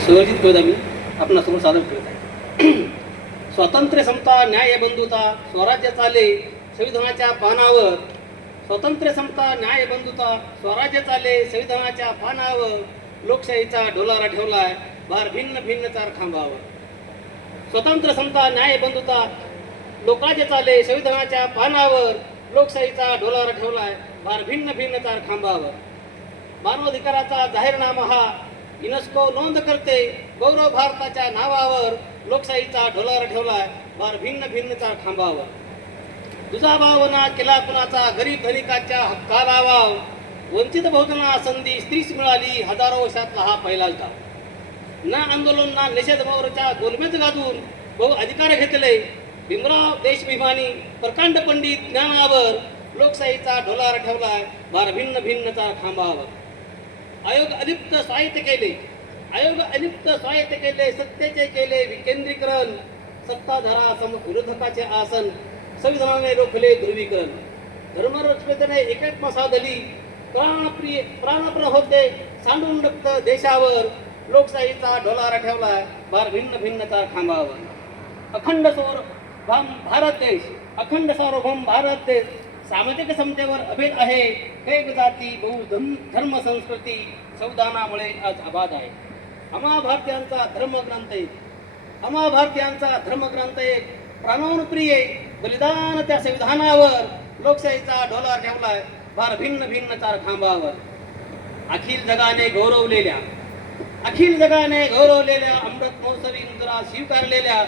सुयोजित कविता मी आपणासमोर सादर करत आहे. स्वातंत्र्य, समता, न्याय, बंधुता, स्वराज्य चाले संविधानाच्या पानावर. स्वातंत्र्य, समता, न्याय, बंधुता, स्वराज्य चाले संविधानाच्या पानावर. लोकशाहीचा डोलारा ठेवलाय भार भिन्न भिन्न चार खांबावर. स्वतंत्र, समता, न्याय, बंधुता, लोकाचे चाले संविधानाच्या पानावर. लोकशाहीचा डोलारा ठेवलाय भार भिन्न भिन्न चार खांबावर. मानवाधिकाराचा जाहीरनामा हा युनेस्को नोंद करते गौरव भारताच्या नावावर. लोकशाहीचा डोलारा ठेवलाय भार भिन्न भिन्न चार खांबावर. तुझा भावना केला कुणाचा गरीब धनिकाच्या हक्काला वाव. वंचित बहुजना संधी स्त्रीस मिळाली हजारो वर्षातला हा पहिलाच डाव. ना आंदोलन ना निषेध मोर्चा गोलमेज गाजून बहु अधिकार घेतले भीमराव देशभिमानी प्रकांड पंडित ज्ञानावर. लोकशाहीचा डोलारा ठेवलाय भार भिन्न भिन्न चार खांबावर. आयोग अलिप्त स्वायत्त केले, आयोग अलिप्त स्वायत्त केले, सत्तेचे केले विकेंद्रीकरण. सत्ताधारा विरोधकाचे आसन संविधानाने रोखले ध्रुवीकरण. धर्मरक्षतेने एकात्मा साधली प्राणप्रिय होते सांडून रक्त देशावर. लोकशाहीचा डोलारा ठेवलाय भार भिन्न भिन्न चार खांबावर. अखंड सार्वभौम भारत देश, अखंड सार्वभौम भारत देश. सामाजिक समतेवर अभेद आहे. एक जाती बहु धर्म संस्कृती संविधानामुळे आज आबाद आहे. आम्हा भारतीयांचा धर्मग्रंथ एक, आम्हा भारतीयांचा धर्मग्रंथ एक. प्राणप्रिय बलिदान त्या संविधानावर. लोकशाहीचा डोलारा ठेवलाय भार भिन्न भिन्न चार खांबावर. अखिल जगाने गौरवलेल्या, अखिल जगाने गौरवलेल्या अमृत महोत्सवी मुद्रा स्वीकारलेल्या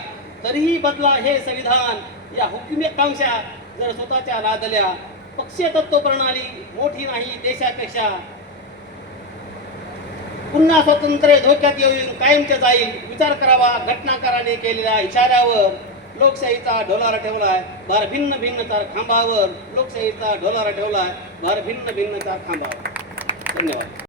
तरीही बदला हे संविधान. या हुकुमाकांक्षा जर स्वतःच्या लादल्या. पक्षीय तत्व प्रणाली मोठी नाही देशापेक्षा. पुन्हा स्वातंत्र्य धोक्यात येऊन कायमचे जाईल. विचार करावा घटनाकाराने केलेल्या इशाऱ्यावर. लोकशाहीचा डोलारा ठेवलाय भार भिन्न भिन्न चार खांबावर. लोकशाहीचा डोलारा ठेवलाय भार भिन्न भिन्न चार खांबावर. धन्यवाद.